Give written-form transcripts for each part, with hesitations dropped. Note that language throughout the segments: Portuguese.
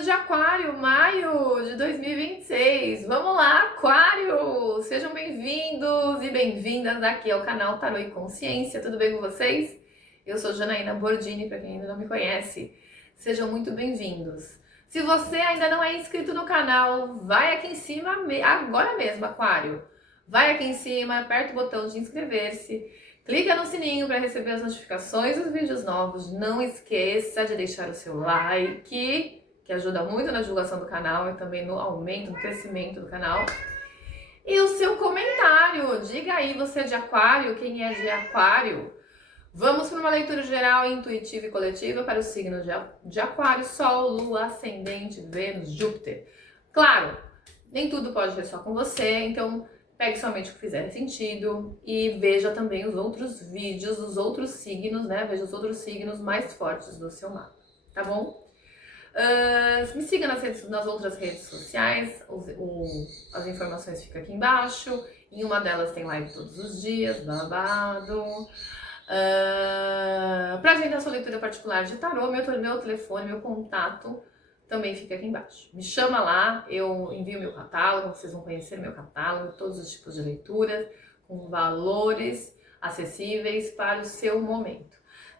signo de Aquário, maio de 2026. Vamos lá, Aquário! Sejam bem-vindos e bem-vindas aqui ao canal Tarô e Consciência. Tudo bem com vocês? Eu sou Janaína Bordini, para quem ainda não me conhece. Sejam muito bem-vindos. Se você ainda não é inscrito no canal, vai aqui em cima, agora mesmo, Aquário. Vai aqui em cima, aperta o botão de inscrever-se. Clica no sininho para receber as notificações dos vídeos novos. Não esqueça de deixar o seu like, que ajuda muito na divulgação do canal e também no aumento, no crescimento do canal. E o seu comentário. Diga aí, você é de Aquário? Quem é de Aquário? Vamos para uma leitura geral, intuitiva e coletiva para o signo de Aquário, Sol, Lua, Ascendente, Vênus, Júpiter. Claro, nem tudo pode ser só com você, então pegue somente o que fizer sentido e veja também os outros vídeos, os outros signos, né? Veja os outros signos mais fortes do seu mapa, tá bom? Me siga nas outras redes sociais, as informações ficam aqui embaixo. Em uma delas tem live todos os dias, babado. Pra agendar sua leitura particular de tarô, meu telefone, meu contato também fica aqui embaixo. Me chama lá, eu envio meu catálogo, vocês vão conhecer meu catálogo, todos os tipos de leituras, com valores acessíveis para o seu momento.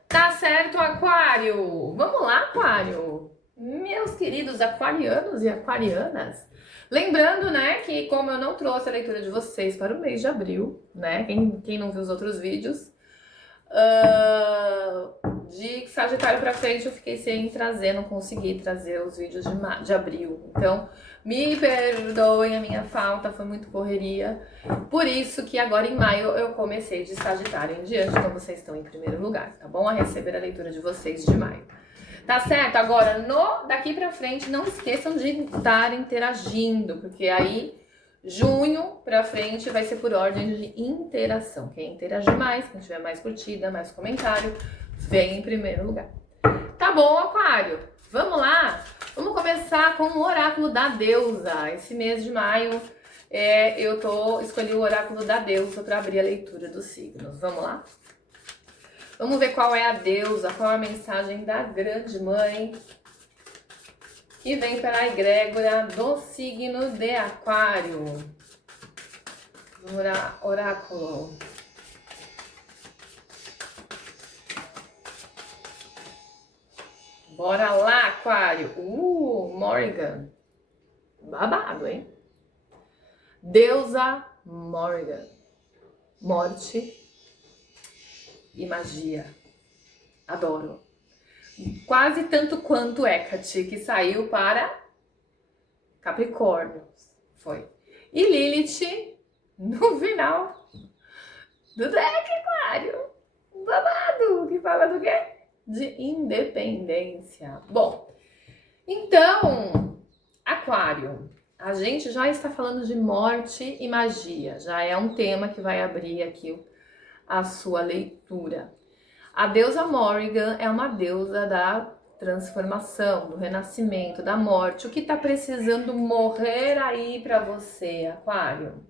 Tá certo, Aquário? Vamos lá, Aquário? Meus queridos aquarianos e aquarianas, lembrando, né, que como eu não trouxe a leitura de vocês para o mês de abril, né, quem não viu os outros vídeos, de Sagitário pra frente eu fiquei sem trazer, não consegui trazer os vídeos de abril. Então, me perdoem a minha falta, foi muito correria. Por isso que agora em maio eu comecei de Sagitário em diante, então vocês estão em primeiro lugar, tá bom? A receber a leitura de vocês de maio. Tá certo? Agora, daqui pra frente, não esqueçam de estar interagindo, porque aí junho pra frente vai ser por ordem de interação. Quem interagir mais, quem tiver mais curtida, mais comentário, vem em primeiro lugar. Tá bom, Aquário? Vamos lá? Vamos começar com o oráculo da deusa. Esse mês de maio escolhi o oráculo da deusa para abrir a leitura dos signos. Vamos lá? Vamos ver qual é a deusa, qual é a mensagem da grande mãe que vem para a egrégora do signo de Aquário. Oráculo. Bora lá, Aquário. Morrigan. Babado, hein? Deusa Morrigan. Morte e magia. Adoro. Quase tanto quanto Hecate, que saiu para Capricórnio. Foi. E Lilith no final do deck, Aquário. Babado. Que fala do quê? De independência. Bom, então, Aquário, a gente já está falando de morte e magia. Já é um tema que vai abrir aqui a sua leitura. A deusa Morrigan é uma deusa da transformação, do renascimento, da morte. O que está precisando morrer aí para você, Aquário?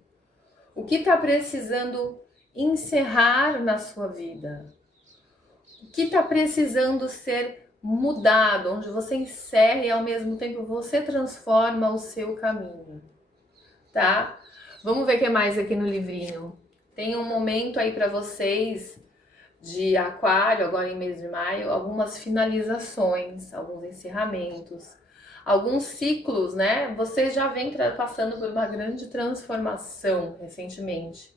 O que está precisando encerrar na sua vida? O que está precisando ser mudado, onde você encerra e ao mesmo tempo você transforma o seu caminho, tá? Vamos ver o que mais aqui no livrinho. Tem um momento aí para vocês de Aquário, agora em mês de maio, algumas finalizações, alguns encerramentos, alguns ciclos, né? Você já vem passando por uma grande transformação recentemente,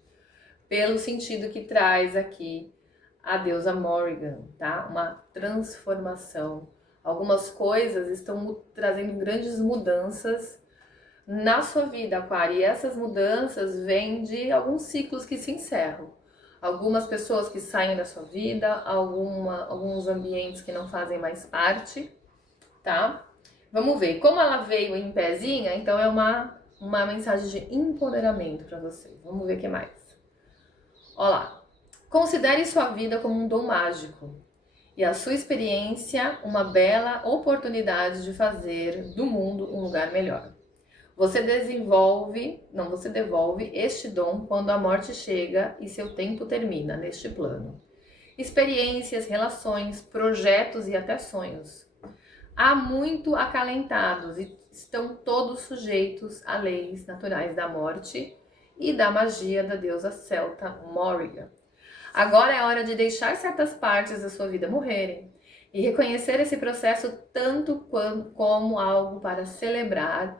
pelo sentido que traz aqui a deusa Morrigan, tá? Uma transformação. Algumas coisas estão trazendo grandes mudanças na sua vida, Aquário, e essas mudanças vêm de alguns ciclos que se encerram. Algumas pessoas que saem da sua vida, alguns ambientes que não fazem mais parte, tá? Vamos ver. Como ela veio em pezinha, então é uma mensagem de empoderamento para vocês. Vamos ver o que mais. Olha lá. Considere sua vida como um dom mágico e a sua experiência uma bela oportunidade de fazer do mundo um lugar melhor. Você devolve este dom quando a morte chega e seu tempo termina neste plano. Experiências, relações, projetos e até sonhos há muito acalentados e estão todos sujeitos a leis naturais da morte e da magia da deusa celta Morrigan. Agora é hora de deixar certas partes da sua vida morrerem e reconhecer esse processo tanto como algo para celebrar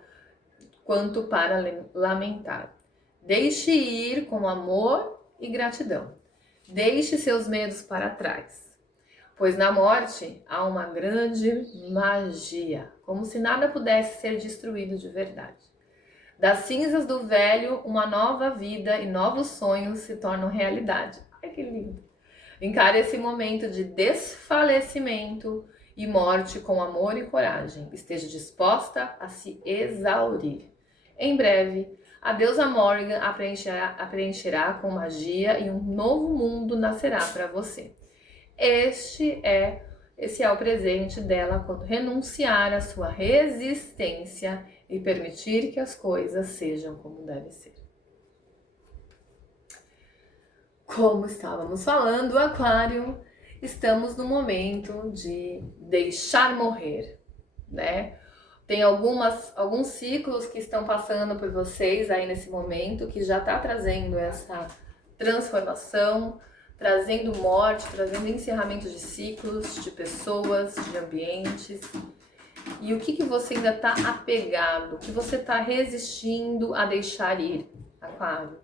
quanto para lamentar. Deixe ir com amor e gratidão. Deixe seus medos para trás. Pois na morte há uma grande magia, como se nada pudesse ser destruído de verdade. Das cinzas do velho, uma nova vida e novos sonhos se tornam realidade. Ai, que lindo! Encare esse momento de desfalecimento e morte com amor e coragem. Esteja disposta a se exaurir. Em breve, a deusa Morrigan a preencherá com magia e um novo mundo nascerá para você. Esse é o presente dela quando renunciar à sua resistência e permitir que as coisas sejam como devem ser. Como estávamos falando, Aquário, estamos no momento de deixar morrer, né? Tem alguns ciclos que estão passando por vocês aí nesse momento, que já está trazendo essa transformação, trazendo morte, trazendo encerramento de ciclos, de pessoas, de ambientes. E o que você ainda está apegado, o que você está resistindo a deixar ir, Aquário?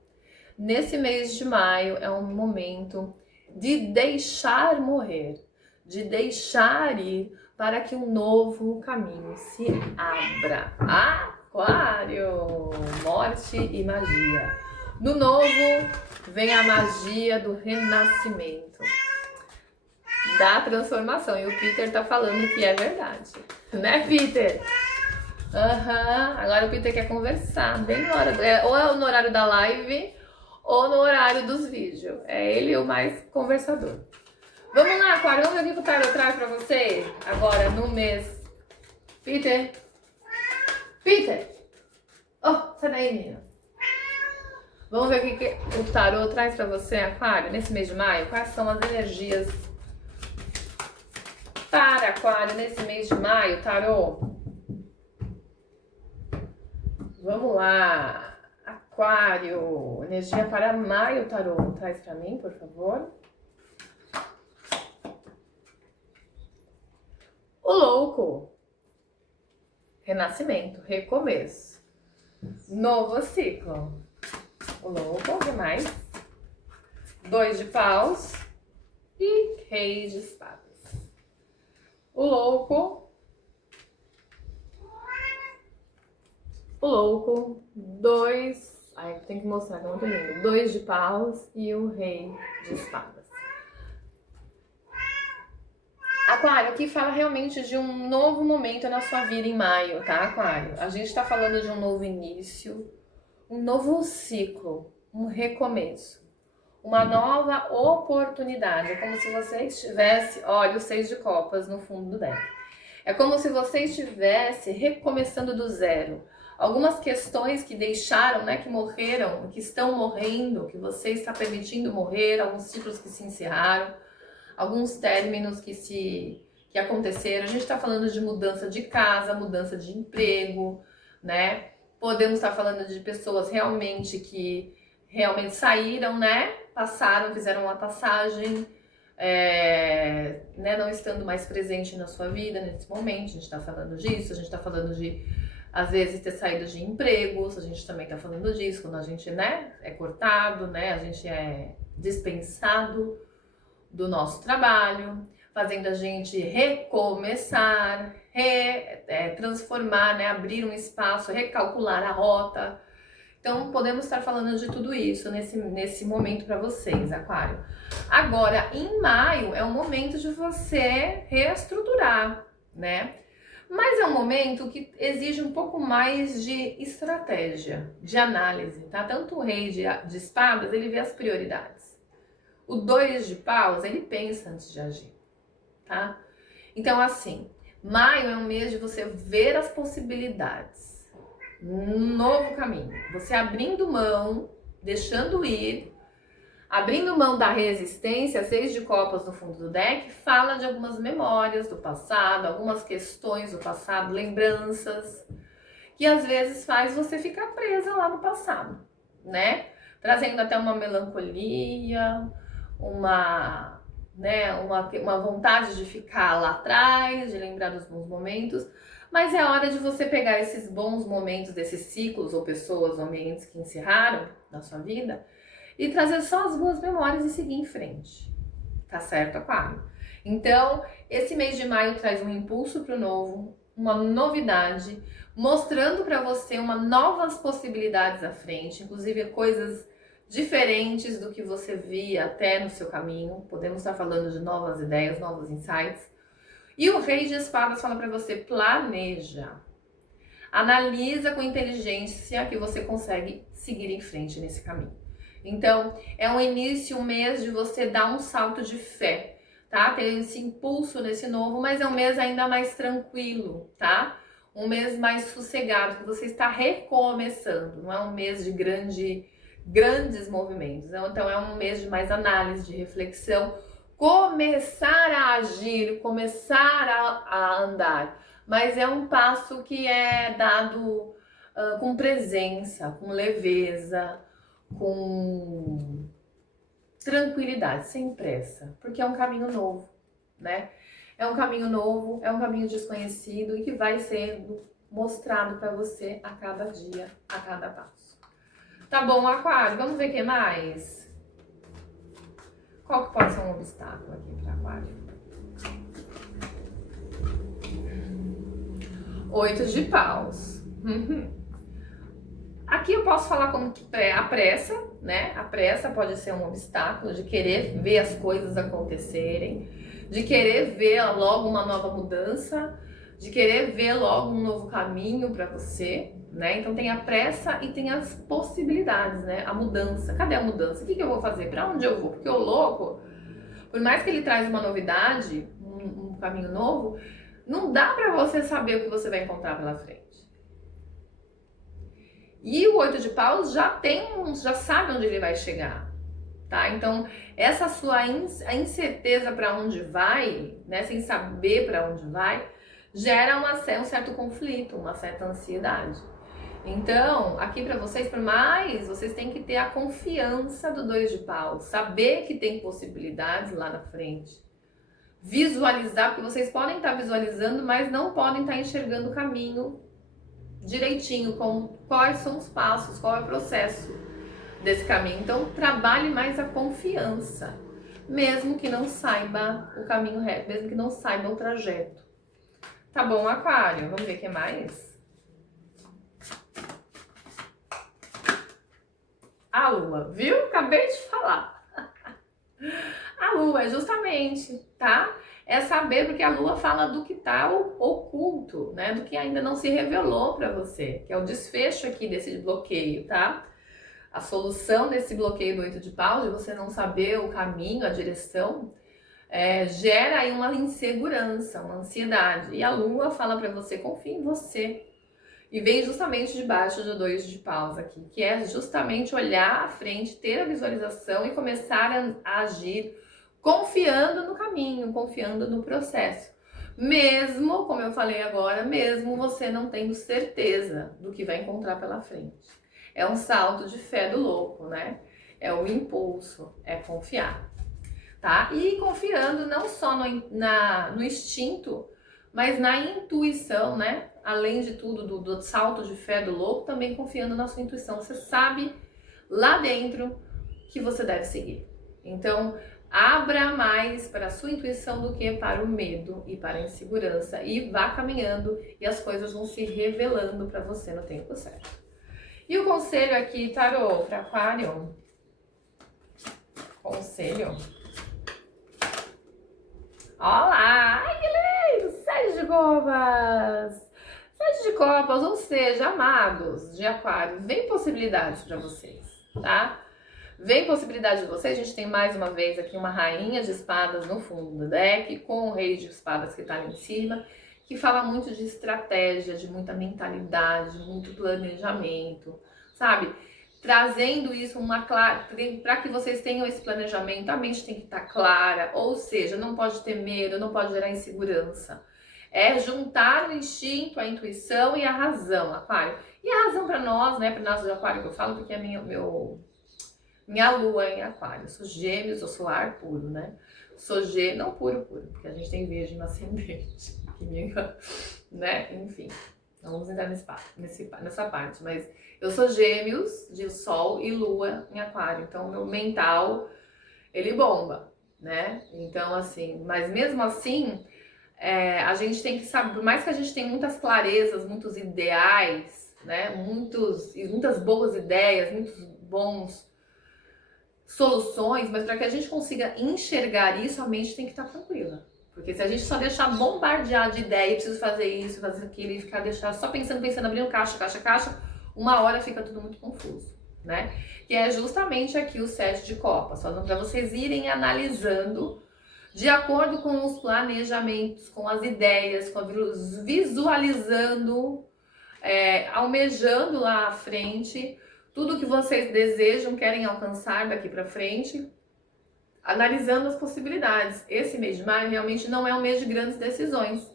Nesse mês de maio é um momento de deixar morrer, de deixar ir para que um novo caminho se abra. Aquário, morte e magia. No novo vem a magia do renascimento, da transformação. E o Peter tá falando que é verdade, né, Peter? Agora o Peter quer conversar, bem na hora, ou é no horário da live ou no horário dos vídeos. É ele o mais conversador. Vamos lá, Aquário, vamos ver o que o tarot traz pra você agora no mês. Peter! Oh, sai daí, menina. Vamos ver o que o tarot traz pra você, Aquário, nesse mês de maio. Quais são as energias para Aquário nesse mês de maio, tarot? Vamos lá. Aquário, energia para maio, tarot. Traz pra mim, por favor. O louco. Renascimento, recomeço. Novo ciclo. O louco, o que mais? 2 de paus e rei de espadas. O louco, 2... Ai, tem que mostrar que é muito lindo. 2 de paus e o rei de espadas. Aquário, aqui fala realmente de um novo momento na sua vida em maio, tá, Aquário? A gente tá falando de um novo início, um novo ciclo, um recomeço, uma nova oportunidade. É como se você estivesse, olha, o 6 de copas no fundo do deck. É como se você estivesse recomeçando do zero. Algumas questões que deixaram, né, que morreram, que estão morrendo, que você está permitindo morrer, alguns ciclos que se encerraram, alguns términos que aconteceram. A gente está falando de mudança de casa, mudança de emprego, né? Podemos estar falando de pessoas realmente que realmente saíram, né? Passaram, fizeram uma passagem, né? Não estando mais presente na sua vida nesse momento. A gente está falando disso, a gente está falando de, às vezes, ter saído de empregos, a gente também está falando disso, quando a gente, né, é cortado, né? A gente é dispensado do nosso trabalho, fazendo a gente recomeçar, transformar, né, abrir um espaço, recalcular a rota. Então, podemos estar falando de tudo isso nesse momento para vocês, Aquário. Agora, em maio, é o momento de você reestruturar, né? Mas é um momento que exige um pouco mais de estratégia, de análise, tá? Tanto o rei de espadas, ele vê as prioridades. O 2 de paus, ele pensa antes de agir, tá? Então, assim, maio é um mês de você ver as possibilidades, um novo caminho. Você abrindo mão, deixando ir Abrindo mão da resistência, 6 de copas no fundo do deck fala de algumas memórias do passado, algumas questões do passado, lembranças, que às vezes faz você ficar presa lá no passado, né? Trazendo até uma melancolia, uma vontade de ficar lá atrás, de lembrar dos bons momentos. Mas é hora de você pegar esses bons momentos desses ciclos ou pessoas ou ambientes que encerraram na sua vida e trazer só as boas memórias e seguir em frente. Tá certo, Aquário? Então, esse mês de maio traz um impulso para o novo, uma novidade, mostrando para você novas possibilidades à frente, inclusive coisas diferentes do que você via até no seu caminho. Podemos estar falando de novas ideias, novos insights. E o Rei de Espadas fala para você: planeja. Analisa com inteligência que você consegue seguir em frente nesse caminho. Então, é um início, um mês de você dar um salto de fé, tá? Ter esse impulso nesse novo, mas é um mês ainda mais tranquilo, tá? Um mês mais sossegado, que você está recomeçando. Não é um mês de grandes movimentos. Então, é um mês de mais análise, de reflexão, começar a agir, começar a andar. Mas é um passo que é dado com presença, com leveza, com tranquilidade, sem pressa, porque é um caminho novo, né? É um caminho novo, é um caminho desconhecido e que vai sendo mostrado para você a cada dia, a cada passo. Tá bom, Aquário? Vamos ver o que mais? Qual que pode ser um obstáculo aqui para Aquário? 8 de paus. Aqui eu posso falar como que a pressa, né? A pressa pode ser um obstáculo de querer ver as coisas acontecerem, de querer ver logo uma nova mudança, de querer ver logo um novo caminho para você, né? Então tem a pressa e tem as possibilidades, né? A mudança. Cadê a mudança? O que eu vou fazer? Para onde eu vou? Porque o louco, por mais que ele traz uma novidade, um caminho novo, não dá para você saber o que você vai encontrar pela frente. E o 8 de paus já sabe onde ele vai chegar, tá? Então, essa sua incerteza para onde vai, né, sem saber para onde vai, gera um certo conflito, uma certa ansiedade. Então, aqui para vocês, por mais, vocês têm que ter a confiança do 2 de paus, saber que tem possibilidades lá na frente. Visualizar, porque vocês podem estar visualizando, mas não podem estar enxergando o caminho direitinho, com quais são os passos, qual é o processo desse caminho. Então, trabalhe mais a confiança, mesmo que não saiba o caminho reto, mesmo que não saiba o trajeto. Tá bom, Aquário? Vamos ver o que mais? A Lua, viu? Acabei de falar. A Lua é justamente, tá? É saber, porque a Lua fala do que tá oculto, né? Do que ainda não se revelou para você, que é o desfecho aqui desse bloqueio, tá? A solução desse bloqueio do 8 de paus, de você não saber o caminho, a direção, gera aí uma insegurança, uma ansiedade. E a Lua fala para você: confie em você. E vem justamente debaixo do 2 de paus aqui, que é justamente olhar à frente, ter a visualização e começar a agir confiando no caminho, confiando no processo. Mesmo, como eu falei agora, mesmo você não tendo certeza do que vai encontrar pela frente. É um salto de fé do louco, né? É o impulso, é confiar, tá? E confiando não só no instinto, mas na intuição, né? Além de tudo, do salto de fé do louco, também confiando na sua intuição. Você sabe lá dentro que você deve seguir. Então, abra mais para a sua intuição do que para o medo e para a insegurança. E vá caminhando e as coisas vão se revelando para você no tempo certo. E o conselho aqui, tarô, para Aquário. Conselho. Olá! Ai, que lindo! 7 de copas! 7 de copas, ou seja, amados de Aquário, vem possibilidades para vocês, tá? Vem possibilidade de vocês. A gente tem mais uma vez aqui uma rainha de espadas no fundo do deck, com o rei de espadas que tá ali em cima, que fala muito de estratégia, de muita mentalidade, muito planejamento, sabe? trazendo isso para que vocês tenham esse planejamento, a mente tem que estar clara, ou seja, não pode ter medo, não pode gerar insegurança. É juntar o instinto, a intuição e a razão, Aquário. E a razão para nós, né, para nós do Aquário que eu falo, porque é minha lua é em Aquário. Eu sou Gêmeos, eu sou ar puro, né? Sou Gêmeos, não puro, porque a gente tem Virgem no ascendente, né? Enfim, não vamos entrar nessa parte, mas eu sou Gêmeos de Sol e Lua em Aquário, então meu mental, ele bomba, né? Então, assim, mas mesmo assim, a gente tem que saber, por mais que a gente tenha muitas clarezas, muitos ideais, né? Muitas boas ideias, muitos bons soluções, mas para que a gente consiga enxergar isso, a mente tem que estar tranquila. Porque se a gente só deixar bombardear de ideia, preciso fazer isso, fazer aquilo, e ficar só pensando, abrindo caixa, uma hora fica tudo muito confuso, né? E é justamente aqui o 7 de copas, falando para vocês irem analisando de acordo com os planejamentos, com as ideias, visualizando, almejando lá à frente, tudo que vocês desejam, querem alcançar daqui para frente, analisando as possibilidades. Esse mês de maio realmente não é um mês de grandes decisões.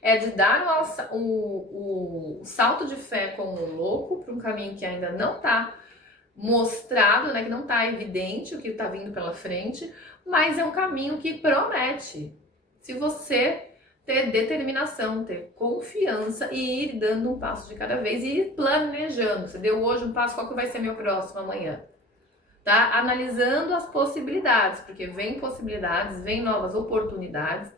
É de dar o salto de fé como um louco para um caminho que ainda não está mostrado, né, que não está evidente o que está vindo pela frente, mas é um caminho que promete. Se você ter determinação, ter confiança e ir dando um passo de cada vez e ir planejando. Você deu hoje um passo, qual que vai ser meu próximo amanhã? Tá? Analisando as possibilidades, porque vem possibilidades, vem novas oportunidades.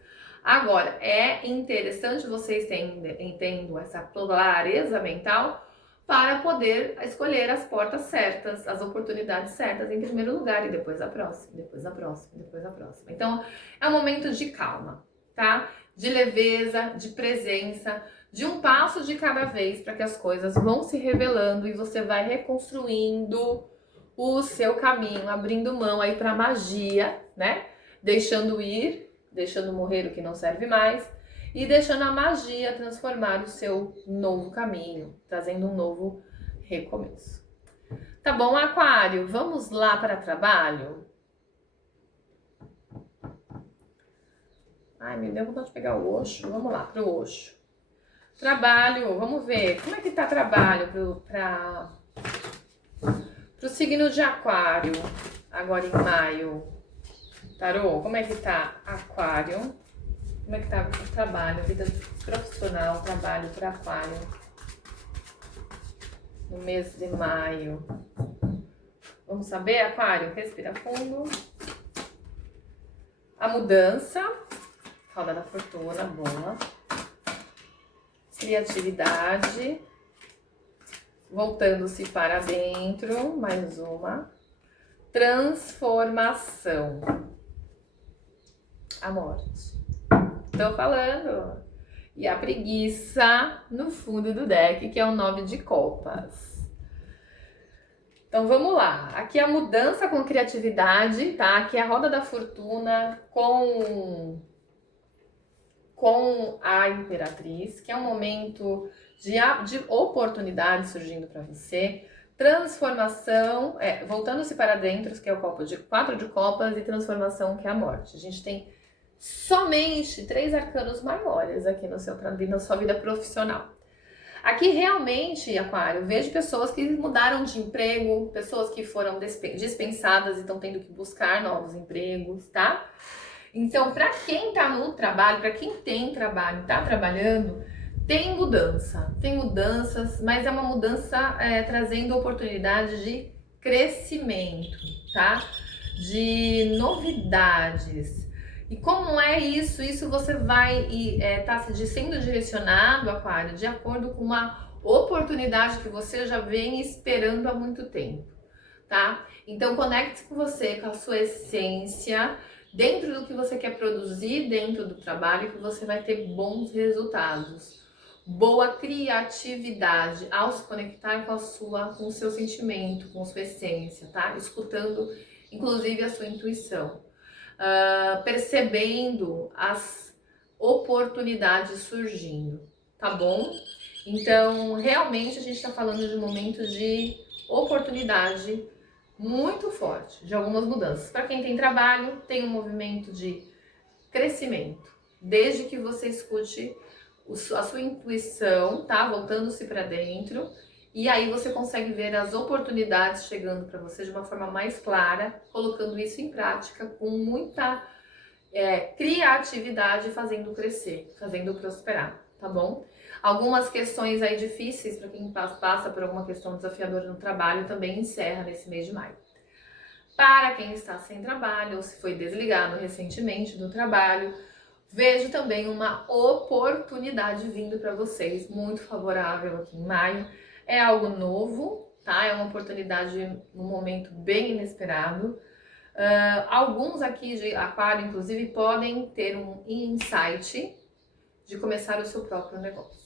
Agora, é interessante vocês entendam essa clareza mental para poder escolher as portas certas, as oportunidades certas em primeiro lugar e depois a próxima, depois a próxima, depois a próxima. Então, é um momento de calma, tá? De leveza, de presença, de um passo de cada vez para que as coisas vão se revelando e você vai reconstruindo o seu caminho, abrindo mão aí para magia, né? Deixando ir, deixando morrer o que não serve mais e deixando a magia transformar o seu novo caminho, trazendo um novo recomeço. Tá bom, Aquário? Vamos lá para trabalho? Ai, me deu vontade de pegar o Osho. Vamos lá, pro Osho. Trabalho, vamos ver. Como é que tá trabalho pro signo de Aquário, agora em maio? Tarô, como é que tá Aquário? Como é que tá o trabalho, vida profissional, trabalho para Aquário no mês de maio? Vamos saber, Aquário? Respira fundo. A mudança, roda da fortuna, boa. Criatividade, voltando-se para dentro, mais uma. Transformação. A morte. Tô falando. E a preguiça no fundo do deck, que é o 9 de copas. Então vamos lá. Aqui a mudança com criatividade, tá? Aqui a roda da fortuna com a Imperatriz, que é um momento de oportunidade surgindo para você. Transformação, voltando-se para dentro, que é o copo de 4 de copas, e transformação, que é a morte. A gente tem somente 3 arcanos maiores aqui na sua vida profissional. Aqui realmente, Aquário, vejo pessoas que mudaram de emprego, pessoas que foram dispensadas e estão tendo que buscar novos empregos, tá? Então, para quem tá no trabalho, para quem tem trabalho, tá trabalhando, tem mudanças, mas é uma mudança trazendo oportunidades de crescimento, tá? De novidades. E como é isso? Isso você vai estar sendo direcionado, Aquário, de acordo com uma oportunidade que você já vem esperando há muito tempo, tá? Então, conecte-se com você, com a sua essência, dentro do que você quer produzir dentro do trabalho, que você vai ter bons resultados. Boa criatividade ao se conectar com o seu sentimento, com a sua essência, tá? Escutando, inclusive, a sua intuição. Percebendo as oportunidades surgindo, tá bom? Então, realmente a gente está falando de momentos de oportunidade muito forte de algumas mudanças. Para quem tem trabalho, tem um movimento de crescimento, desde que você escute a sua intuição, tá? Voltando-se para dentro, e aí você consegue ver as oportunidades chegando para você de uma forma mais clara, colocando isso em prática com muita criatividade, fazendo crescer, fazendo prosperar, tá bom? Algumas questões aí difíceis para quem passa por alguma questão desafiadora no trabalho também encerra nesse mês de maio. Para quem está sem trabalho ou se foi desligado recentemente do trabalho, vejo também uma oportunidade vindo para vocês, muito favorável aqui em maio. É algo novo, tá? É uma oportunidade num momento bem inesperado. Alguns aqui de aquário, inclusive, podem ter um insight de começar o seu próprio negócio,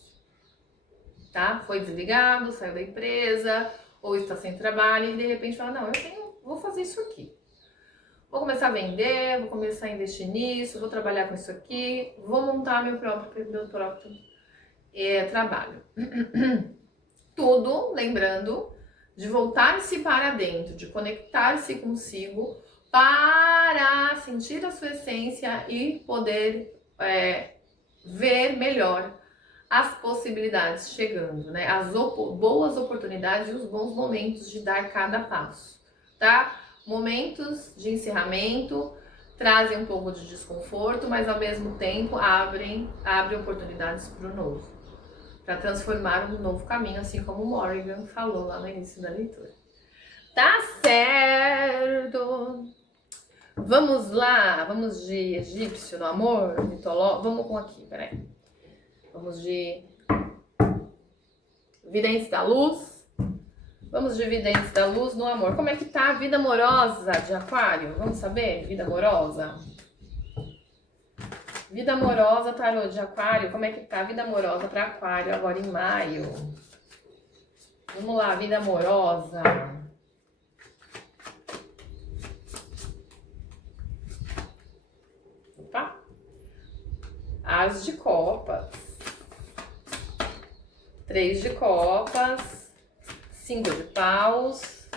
tá? Foi desligado, saiu da empresa, ou está sem trabalho e de repente fala, não, vou fazer isso aqui. Vou começar a vender, vou começar a investir nisso, vou trabalhar com isso aqui, vou montar meu próprio trabalho. Tudo lembrando de voltar-se para dentro, de conectar-se consigo para sentir a sua essência e poder ver melhor as possibilidades chegando, né? As boas oportunidades e os bons momentos de dar cada passo, tá? Momentos de encerramento trazem um pouco de desconforto, mas ao mesmo tempo abrem oportunidades para o novo, para transformar um novo caminho, assim como o Morrigan falou lá no início da leitura. Tá certo! Vamos lá, vamos de egípcio no amor, mitológico, vamos com aqui, peraí. Vamos de vidência da luz. Vamos de vidência da luz no amor. Como é que tá a vida amorosa de aquário? Vamos saber? Vida amorosa. Vida amorosa, tarô de aquário. Como é que tá a vida amorosa para aquário agora em maio? Vamos lá, vida amorosa. Opa. As de copas. 3 de copas. 5 de paus.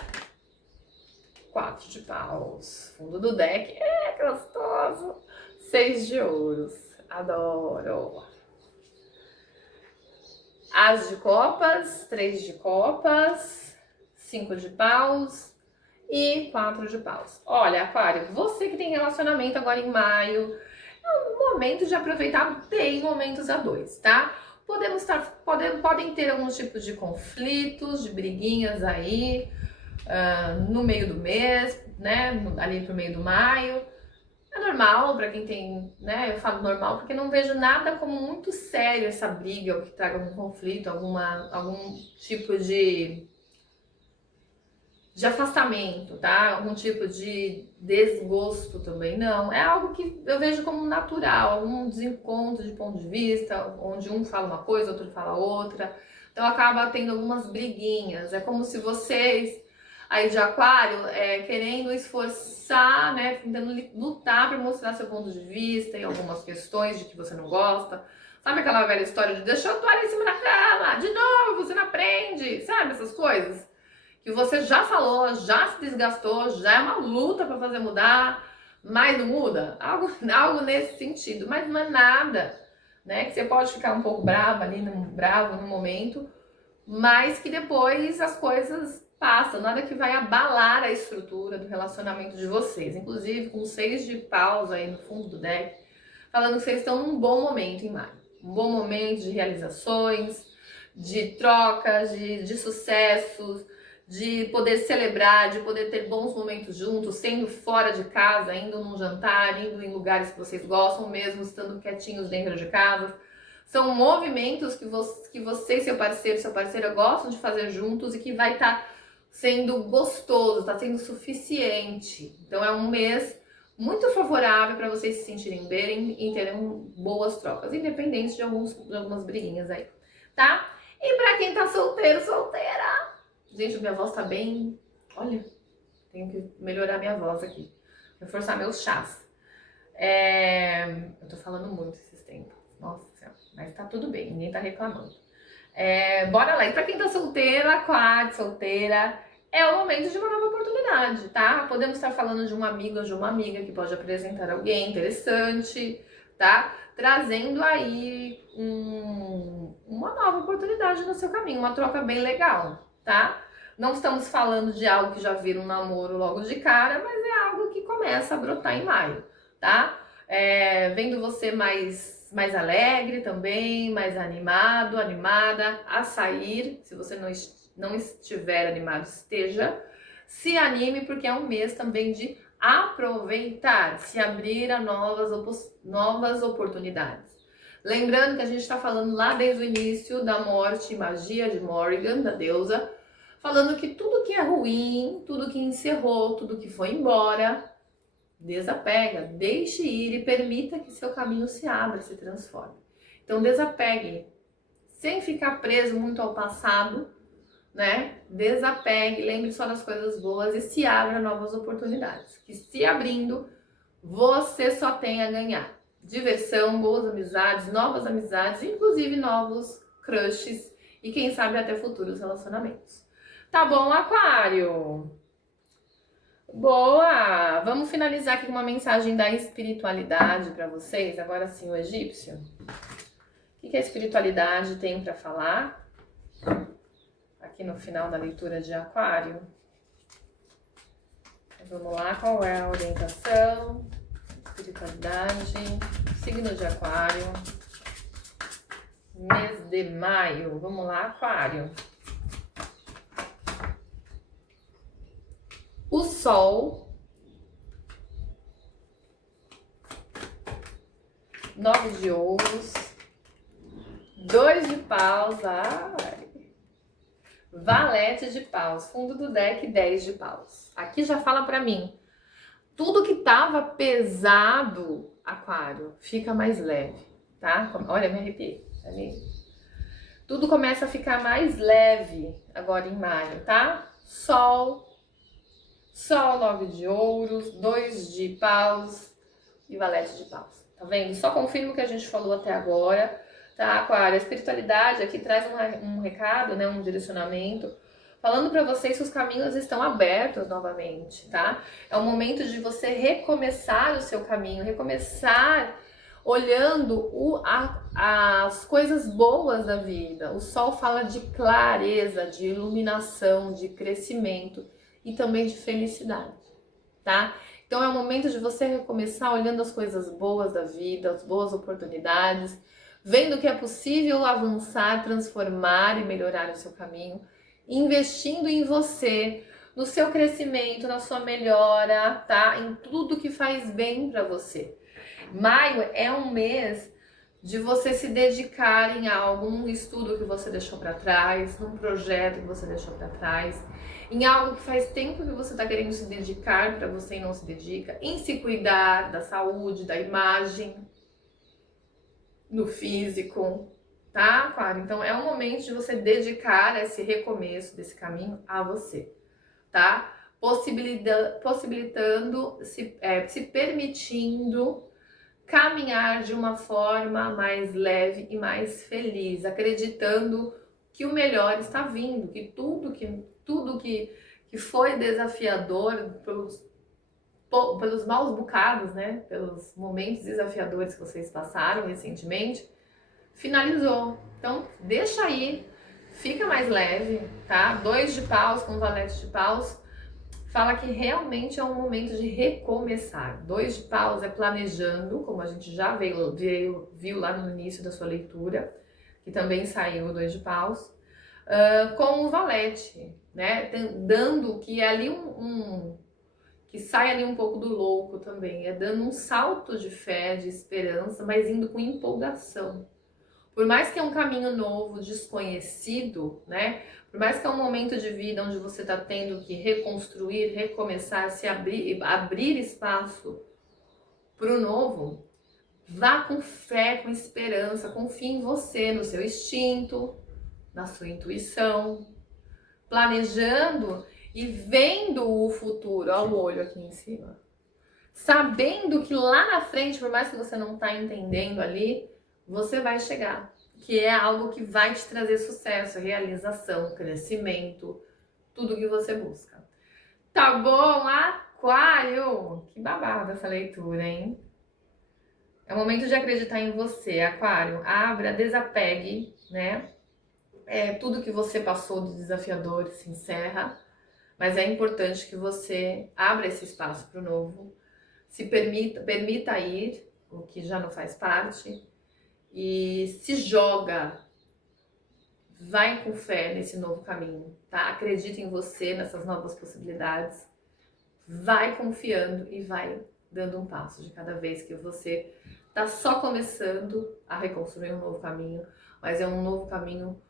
4 de paus. Fundo do deck. É gostoso. 6 de ouros. Adoro. As de copas. 3 de copas. 5 de paus. E 4 de paus. Olha, aquário, você que tem relacionamento agora em maio, é um momento de aproveitar bem momentos a dois, tá? Podem ter alguns tipos de conflitos, de briguinhas aí no meio do mês, né? Ali pro meio do maio. É normal para quem tem, né? Eu falo normal porque não vejo nada como muito sério essa briga ou que traga algum conflito, algum tipo de afastamento, tá? Algum tipo de desgosto também, não. É algo que eu vejo como natural, algum desencontro de ponto de vista, onde um fala uma coisa, outro fala outra. Então acaba tendo algumas briguinhas. É como se vocês, aí de aquário, querendo esforçar, né? Tentando lutar para mostrar seu ponto de vista em algumas questões de que você não gosta. Sabe aquela velha história de deixar a toalha em cima da cama, de novo, você não aprende, sabe essas coisas? Que você já falou, já se desgastou, já é uma luta para fazer mudar, mas não muda? Algo nesse sentido, mas não é nada, né? Que você pode ficar um pouco bravo no momento, mas que depois as coisas passam, nada que vai abalar a estrutura do relacionamento de vocês. Inclusive, com 6 de paus aí no fundo do deck, falando que vocês estão num bom momento em maio. Um bom momento de realizações, de trocas, de sucessos, de poder celebrar, de poder ter bons momentos juntos, sendo fora de casa, indo num jantar, indo em lugares que vocês gostam, mesmo estando quietinhos dentro de casa. São movimentos que você e seu parceiro gostam de fazer juntos e que vai estar sendo gostoso, está sendo suficiente. Então é um mês muito favorável para vocês se sentirem bem e terem boas trocas, independente de algumas briguinhas aí, tá? E para quem tá solteiro, solteira, gente, minha voz tá bem... Olha, tenho que melhorar minha voz aqui. Reforçar meus chás. Eu tô falando muito esses tempos. Nossa Senhora. Mas tá tudo bem, ninguém tá reclamando. Bora lá. E pra quem tá solteira, aquário, solteira, é o momento de uma nova oportunidade, tá? Podemos estar falando de um amigo ou de uma amiga que pode apresentar alguém interessante, tá? Trazendo aí uma nova oportunidade no seu caminho, uma troca bem legal, tá? Não estamos falando de algo que já vira um namoro logo de cara, mas é algo que começa a brotar em maio, tá? Vendo você mais alegre também, mais animado, animada a sair. Se você não estiver animado, esteja. Se anime, porque é um mês também de aproveitar, se abrir a novas oportunidades. Lembrando que a gente está falando lá desde o início da morte e magia de Morrigan, da deusa, falando que tudo que é ruim, tudo que encerrou, tudo que foi embora, desapega, deixe ir e permita que seu caminho se abra, se transforme. Então desapegue, sem ficar preso muito ao passado, né? Desapegue, lembre só das coisas boas e se abra a novas oportunidades. Que se abrindo, você só tem a ganhar. Diversão, boas amizades, inclusive novos crushes e quem sabe até futuros relacionamentos. Tá bom, Aquário? Boa! Vamos finalizar aqui com uma mensagem da espiritualidade para vocês. Agora sim, o egípcio. O que a espiritualidade tem para falar aqui no final da leitura de Aquário? Vamos lá, qual é a orientação? Espiritualidade, signo de Aquário, mês de maio. Vamos lá, Aquário. O Sol, 9 de ouros, 2 de paus, valete de paus, fundo do deck 10 de paus. Aqui já fala pra mim, tudo que tava pesado, Aquário, fica mais leve, tá? Olha, me arrepiei. Tudo começa a ficar mais leve agora em maio, tá? Sol, 9 de ouros, 2 de paus e valete de paus. Tá vendo? Só confirma o que a gente falou até agora, tá, Aquário? A espiritualidade aqui traz um recado, né, um direcionamento, falando para vocês que os caminhos estão abertos novamente, tá? É o momento de você recomeçar o seu caminho, recomeçar olhando as coisas boas da vida. O sol fala de clareza, de iluminação, de crescimento e também de felicidade, tá? Então é o momento de você recomeçar olhando as coisas boas da vida, as boas oportunidades, vendo que é possível avançar, transformar e melhorar o seu caminho, investindo em você, no seu crescimento, na sua melhora, tá? Em tudo que faz bem para você. Maio é um mês de você se dedicar em algo, num estudo que você deixou para trás, num projeto que você deixou para trás, em algo que faz tempo que você está querendo se dedicar para você e não se dedica, em se cuidar da saúde, da imagem, no físico, tá, Aquário? Então é um momento de você dedicar esse recomeço desse caminho a você, tá? Possibilitando, se permitindo caminhar de uma forma mais leve e mais feliz, acreditando que o melhor está vindo, que tudo que foi desafiador pelos maus bocados, né, pelos momentos desafiadores que vocês passaram recentemente, finalizou. Então, deixa aí, fica mais leve, tá? 2 de paus com valete de paus, fala que realmente é um momento de recomeçar. 2 de paus é planejando, como a gente já viu lá no início da sua leitura, que também saiu o 2 de paus, com o valete, né? Dando que é ali que sai ali um pouco do louco também, é dando um salto de fé, de esperança, mas indo com empolgação. Por mais que é um caminho novo, desconhecido, né? Por mais que é um momento de vida onde você está tendo que reconstruir, recomeçar, se abrir espaço para o novo, vá com fé, com esperança, confie em você, no seu instinto, na sua intuição, planejando e vendo o futuro, ao olho aqui em cima. Sabendo que lá na frente, por mais que você não está entendendo ali, você vai chegar. Que é algo que vai te trazer sucesso, realização, crescimento, tudo que você busca. Tá bom, Aquário? Que babado essa leitura, hein? É o momento de acreditar em você, Aquário. Abra, desapegue, né? Tudo que você passou de desafiador se encerra, mas é importante que você abra esse espaço para o novo, se permita ir, o que já não faz parte, e se joga, vai com fé nesse novo caminho, tá? Acredita em você, nessas novas possibilidades, vai confiando e vai dando um passo de cada vez que você tá só começando a reconstruir um novo caminho, mas é um novo caminho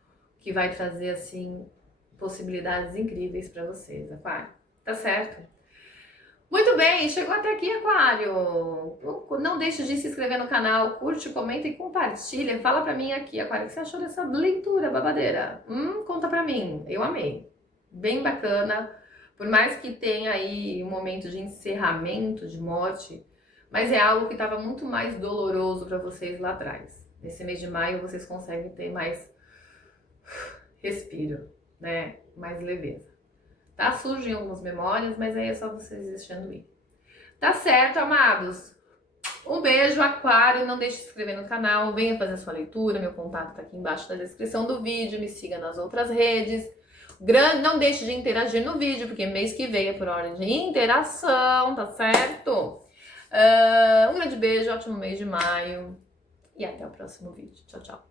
que vai trazer, assim, possibilidades incríveis para vocês, Aquário. Tá certo? Muito bem, chegou até aqui, Aquário. Não deixe de se inscrever no canal, curte, comenta e compartilha. Fala pra mim aqui, Aquário, o que você achou dessa leitura babadeira? Conta pra mim, eu amei. Bem bacana, por mais que tenha aí um momento de encerramento, de morte, mas é algo que estava muito mais doloroso para vocês lá atrás. Nesse mês de maio vocês conseguem ter mais respiro, né? Mais leveza. Tá? Surgem algumas memórias, mas aí é só vocês deixando ir. Tá certo, amados? Um beijo, Aquário. Não deixe de se inscrever no canal. Venha fazer sua leitura. Meu contato tá aqui embaixo na descrição do vídeo. Me siga nas outras redes. Não deixe de interagir no vídeo, porque mês que vem é por ordem de interação, tá certo? Um grande beijo, ótimo mês de maio. E até o próximo vídeo. Tchau, tchau.